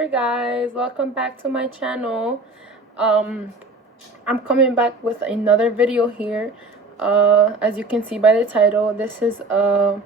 there, guys, welcome back to my channel. I'm coming back with another video here. As you can see by the title, this is a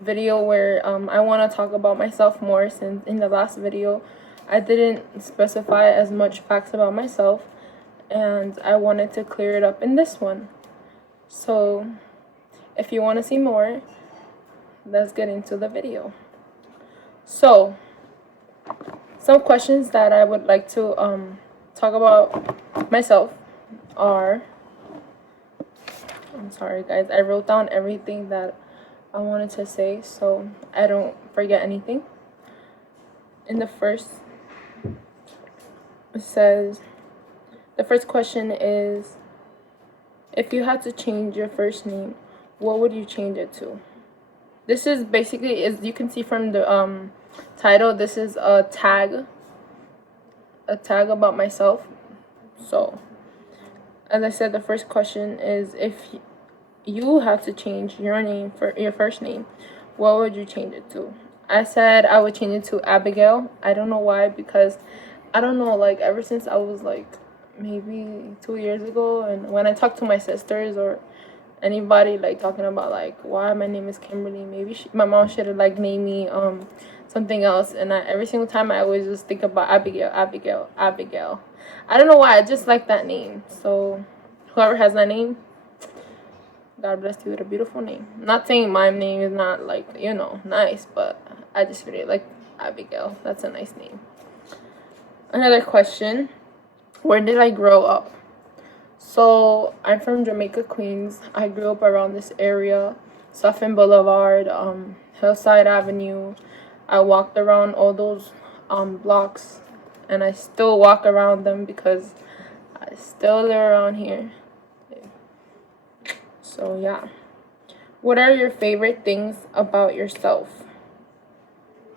video where I want to talk about myself more, since in the last video I didn't specify as much facts about myself, and I wanted to clear it up in this one. So if you want to see more, let's get into the video. So some questions that I would like to talk about myself are, I'm sorry guys, I wrote down everything that I wanted to say so I don't forget anything. In the first, it says, the first question is, if you had to change your first name, what would you change it to? This is basically, as you can see from the title, this is a tag about myself. So as I said, the first question is, if you have to change your name, for your first name, what would you change it to? I said I would change it to Abigail. I don't know why, because I don't know, like ever since I was like maybe 2 years ago, and when I talk to my sisters or anybody like talking about like why my name is Kimberly, maybe my mom should have like named me something else, and every single time I always just think about Abigail. I don't know why, I just like that name. So whoever has that name, God bless you with a beautiful name. Not saying my name is not, like, you know, nice, but I just really like Abigail. That's a nice name. Another question, where did I grow up? So I'm from Jamaica, Queens. I grew up around this area, Suffin Boulevard, Hillside Avenue. I walked around all those blocks, and I still walk around them because I still live around here. So yeah. What are your favorite things about yourself?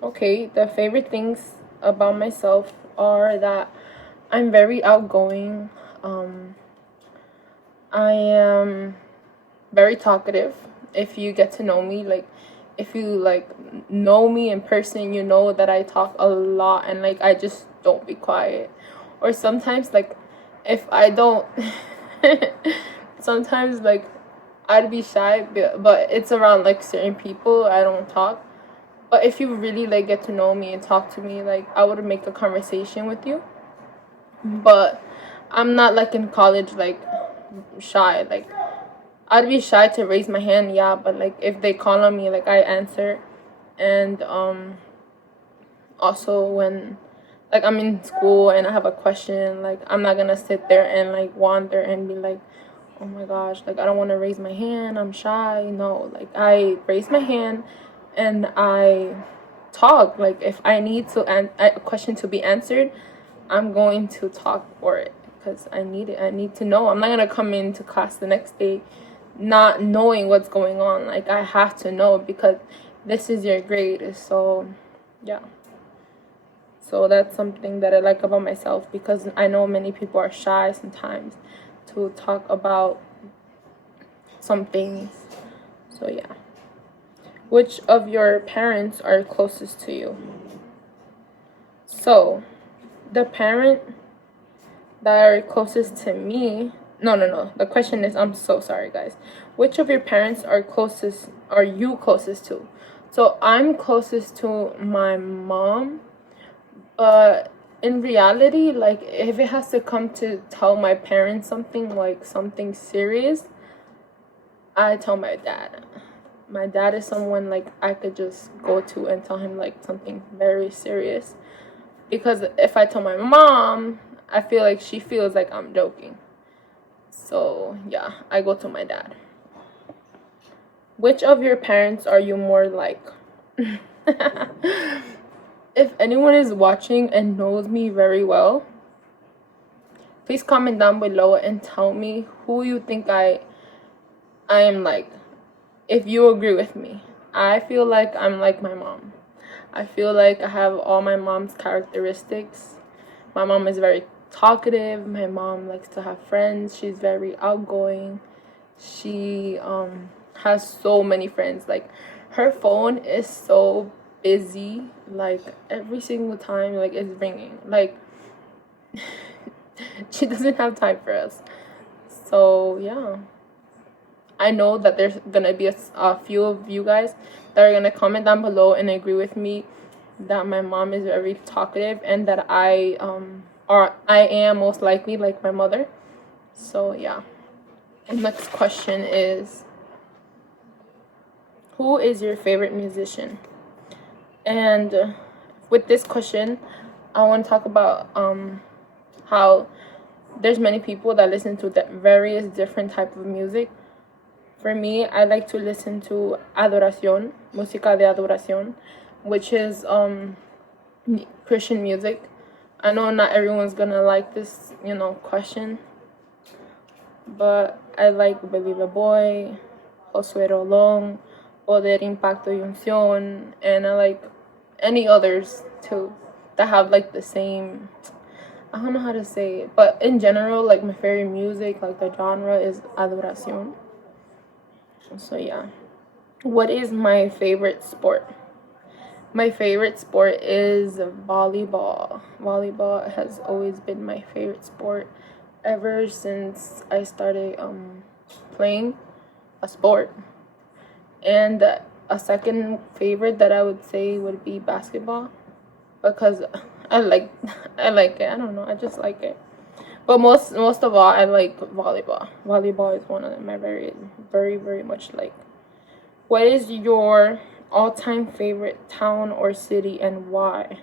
Okay, the favorite things about myself are that I'm very outgoing. I am very talkative. If you get to know me, like if you like know me in person, you know that I talk a lot, and like I just don't be quiet. Or sometimes, like if I don't sometimes like I'd be shy, but it's around like certain people I don't talk. But if you really like get to know me and talk to me, like I would make a conversation with you. But I'm not like in college like shy. Like I'd be shy to raise my hand, yeah, but like if they call on me, like I answer. And also when like I'm in school and I have a question, like I'm not gonna sit there and like wander and be like, oh my gosh, like I don't want to raise my hand, I'm shy. No, like I raise my hand and I talk. Like if I need to a question to be answered, I'm going to talk for it because I need it. I need to know. I'm not gonna come into class the next day not knowing what's going on. Like I have to know because this is your grade. So yeah, so that's something that I like about myself, because I know many people are shy sometimes to talk about some things. So yeah. Which of your parents are closest to you? So the parent that are closest to me, no, the question is, I'm so sorry guys, which of your parents are you closest to? So I'm closest to my mom, but in reality, like if it has to come to tell my parents something, like something serious, I tell my dad. My dad is someone like I could just go to and tell him like something very serious, because if I tell my mom, I feel like she feels like I'm joking. So yeah, I go to my dad. Which of your parents are you more like? If anyone is watching and knows me very well, please comment down below and tell me who you think I am like. If you agree with me, I feel like I'm like my mom. I feel like I have all my mom's characteristics. My mom is very talkative. My mom likes to have friends. She's very outgoing. She has so many friends. Like her phone is so busy, like every single time, like it's ringing. Like she doesn't have time for us. So yeah, I know that there's gonna be a few of you guys that are gonna comment down below and agree with me that my mom is very talkative and that I am most likely like my mother. So yeah. Next question is, who is your favorite musician? And with this question, I want to talk about how there's many people that listen to various different type of music. For me, I like to listen to adoración, música de adoración, which is Christian music. I know not everyone's gonna like this, question, but I like Believer Boy, Josué Rolón, Poder, Impacto y Unción, and I like any others too that have like the same, I don't know how to say it, but in general, like my favorite music, like the genre is adoración. So yeah. What is my favorite sport? My favorite sport is volleyball. Volleyball has always been my favorite sport ever since I started playing a sport. And a second favorite that I would say would be basketball, because I like it. I don't know, I just like it. But most of all, I like volleyball. Volleyball is one of them I very, very, very much like. What is your all-time favorite town or city and why?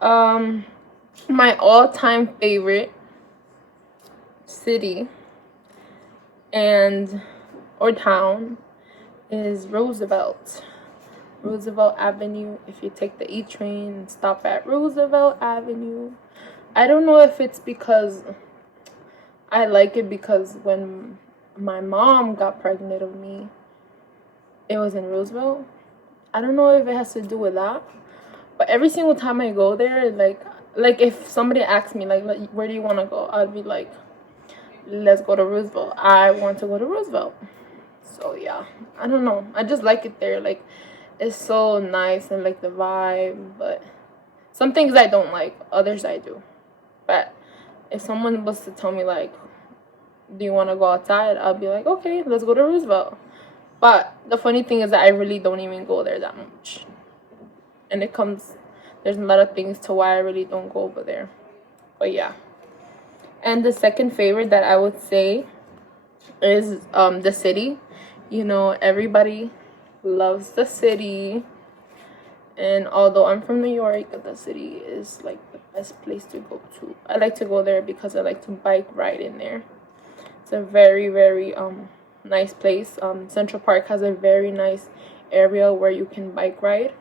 My all-time favorite city and or town is Roosevelt Avenue. If you take the E train and stop at Roosevelt Avenue, I don't know if it's because I like it because when my mom got pregnant of me, it was in Roosevelt. I don't know if it has to do with that, but every single time I go there, like if somebody asks me like where do you want to go, I'd be like, let's go to Roosevelt. I want to go to Roosevelt. So yeah, I don't know, I just like it there. Like it's so nice and like the vibe, but some things I don't like, others I do. But if someone was to tell me like, do you want to go outside, I'll be like, okay, let's go to Roosevelt. But the funny thing is that I really don't even go there that much, and there's a lot of things to why I really don't go over there. But yeah. And the second favorite that I would say is the city. Everybody loves the city, and although I'm from New York, the city is like the best place to go to. I like to go there because I like to bike ride in there. It's a very, very nice place. Central Park has a very nice area where you can bike ride,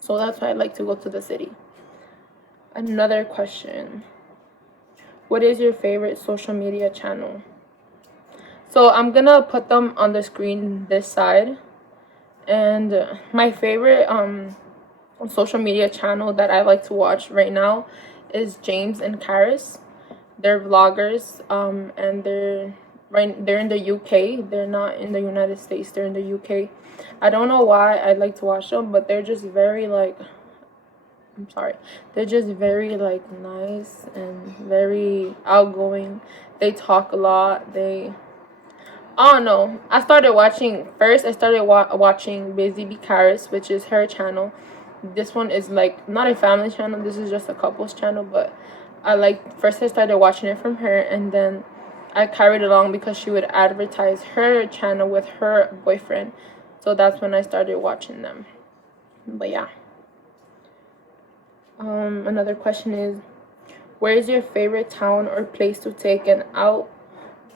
so that's why I like to go to the city. Another question: what is your favorite social media channel? So I'm gonna put them on the screen this side, and my favorite social media channel that I like to watch right now is James and Karis. They're vloggers, and they're in the UK. They're not in the United States. They're in the UK. I don't know why I like to watch them, but they're just very like, they're just very like nice and very outgoing. They talk a lot. I don't know. I started watching Busy Bee Karis, which is her channel. This one is like not a family channel. This is just a couple's channel, but I started watching it from her, and then I carried along because she would advertise her channel with her boyfriend. So that's when I started watching them. But yeah. Another question is, where is your favorite town or place to take an out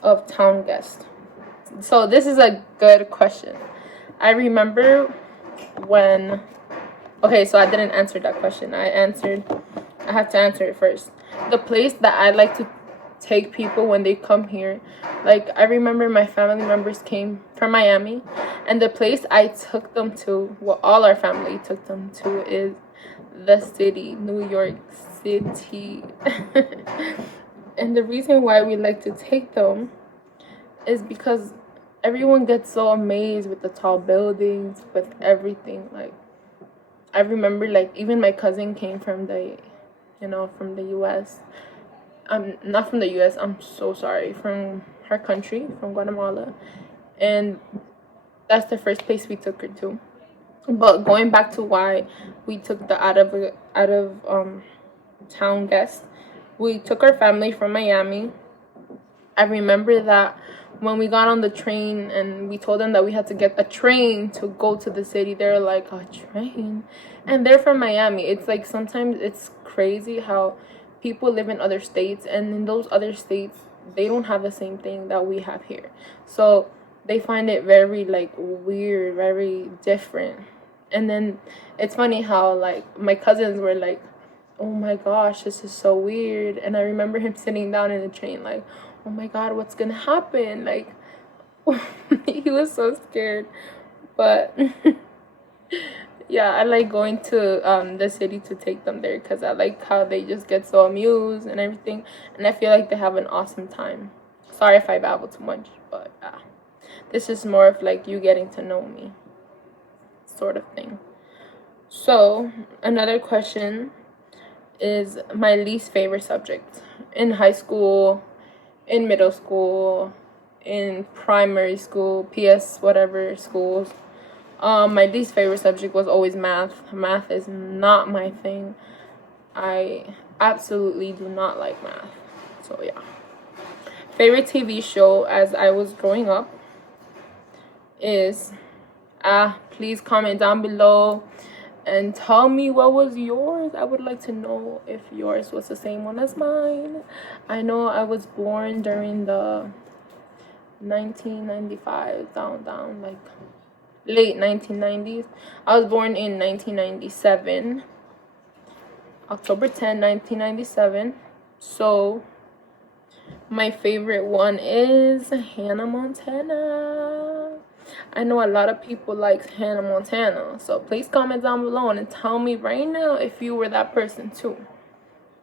of town guest? So this is a good question. I remember when, okay, so I didn't answer that question. I have to answer it first. The place that I like to take people when they come here, like I remember my family members came from Miami, and the place I took them to, well, all our family took them to, is the city, New York City. And the reason why we like to take them is because everyone gets so amazed with the tall buildings, with everything. Like, I remember, like, even my cousin came from from the US. Not from the US, I'm so sorry, from her country, from Guatemala. And that's the first place we took her to. But going back to why we took the out of town guest, we took our family from Miami. I remember that when we got on the train and we told them that we had to get a train to go to the city, they're like, a train? And they're from Miami. It's like, sometimes it's crazy how people live in other states, and in those other states, they don't have the same thing that we have here. So they find it very, like, weird, very different. And then it's funny how, like, my cousins were like, oh my gosh, this is so weird. And I remember him sitting down in the train like, oh my god, what's gonna happen? Like, he was so scared. But yeah, I like going to the city to take them there, because I like how they just get so amused and everything, and I feel like they have an awesome time. Sorry if I babble too much, but this is more of like you getting to know me sort of thing. So another question is my least favorite subject in high school, in middle school, in primary school, PS whatever schools. My least favorite subject was always math. Math is not my thing. I absolutely do not like math. So yeah. Favorite TV show as I was growing up is please comment down below and tell me what was yours. I would like to know if yours was the same one as mine. I know I was born during the 1995 down like late 1990s. I was born in 1997, October 10, 1997. So my favorite one is Hannah Montana. I know a lot of people like Hannah Montana, so please comment down below and tell me right now if you were that person too,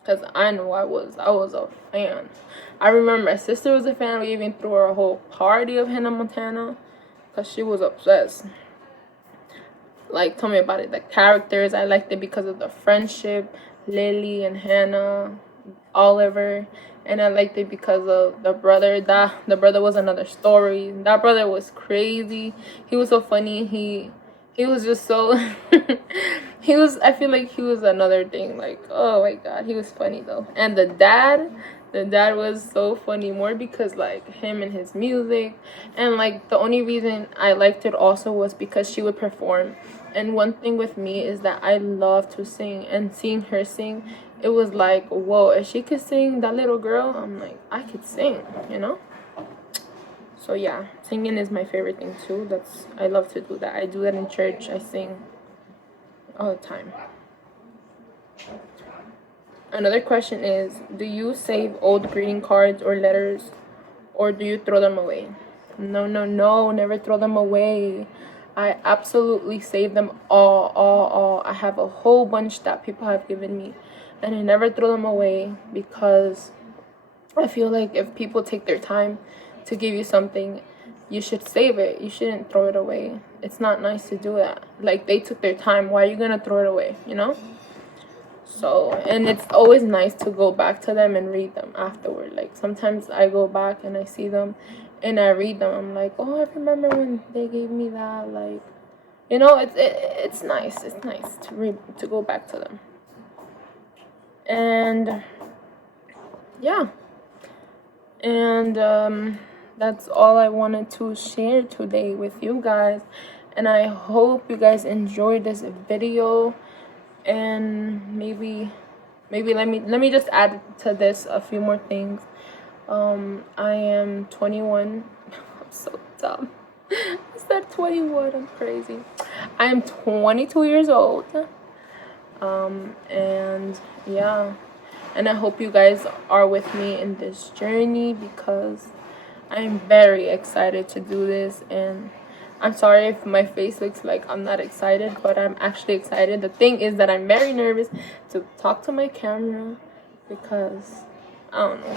because I know I was a fan. I remember my sister was a fan. We even threw her a whole party of Hannah Montana because she was obsessed. Like, tell me about it. The characters, I liked it because of the friendship, Lily and Hannah, Oliver. And I liked it because of the brother. The brother was another story. That brother was crazy. He was so funny. He was just so I feel like he was another thing. Like, oh my god, he was funny though. And the dad was so funny, more because like him and his music. And like the only reason I liked it also was because she would perform. And one thing with me is that I love to sing, and seeing her sing, it was like, whoa, if she could sing, that little girl, I'm like, I could sing, you know? So yeah, singing is my favorite thing too. I love to do that. I do that in church. I sing all the time. Another question is, do you save old greeting cards or letters, or do you throw them away? No, never throw them away. I absolutely save them all. I have a whole bunch that people have given me, and I never throw them away, because I feel like if people take their time to give you something, you should save it. You shouldn't throw it away. It's not nice to do that. Like, they took their time. Why are you gonna throw it away, you know? So, and it's always nice to go back to them and read them afterward. Like, sometimes I go back and I see them and I read them. I'm like, oh, I remember when they gave me that. Like, you know, it's nice. It's nice to read, to go back to them. And yeah. And that's all I wanted to share today with you guys. And I hope you guys enjoyed this video. And maybe let me just add to this a few more things. I am 21. I'm so dumb. I said 21. I'm crazy. I am 22 years old. And yeah, and I hope you guys are with me in this journey, because I'm very excited to do this. And I'm sorry if my face looks like I'm not excited, but I'm actually excited. The thing is that I'm very nervous to talk to my camera, because I don't know,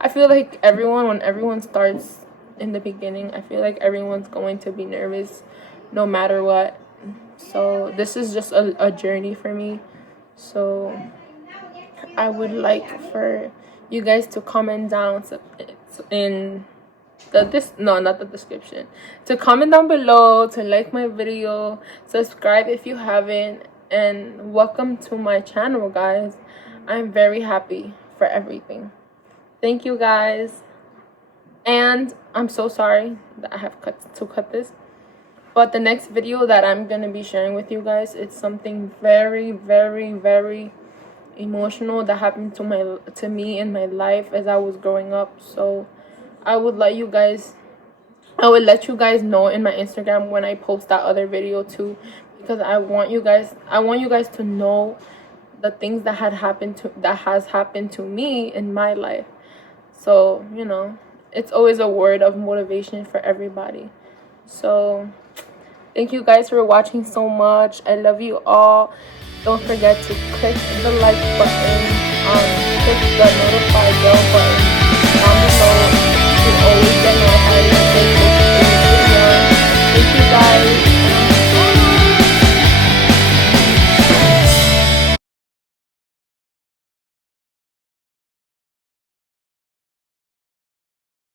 I feel like when everyone starts in the beginning. I feel like everyone's going to be nervous no matter what. So this is just a journey for me. So I would like for you guys to comment down in not the description, to comment down below, to like my video, subscribe if you haven't, and welcome to my channel, guys. I'm very happy for everything. Thank you, guys. And I'm so sorry that I have to cut this, but the next video that I'm gonna be sharing with you guys, it's something very, very, very emotional that happened to me in my life as I was growing up. So I would let you guys know in my Instagram when I post that other video too, because I want you guys to know the things that has happened to me in my life. So, you know, it's always a word of motivation for everybody. So thank you guys for watching so much. I love you all. Don't forget to click the like button, click the notify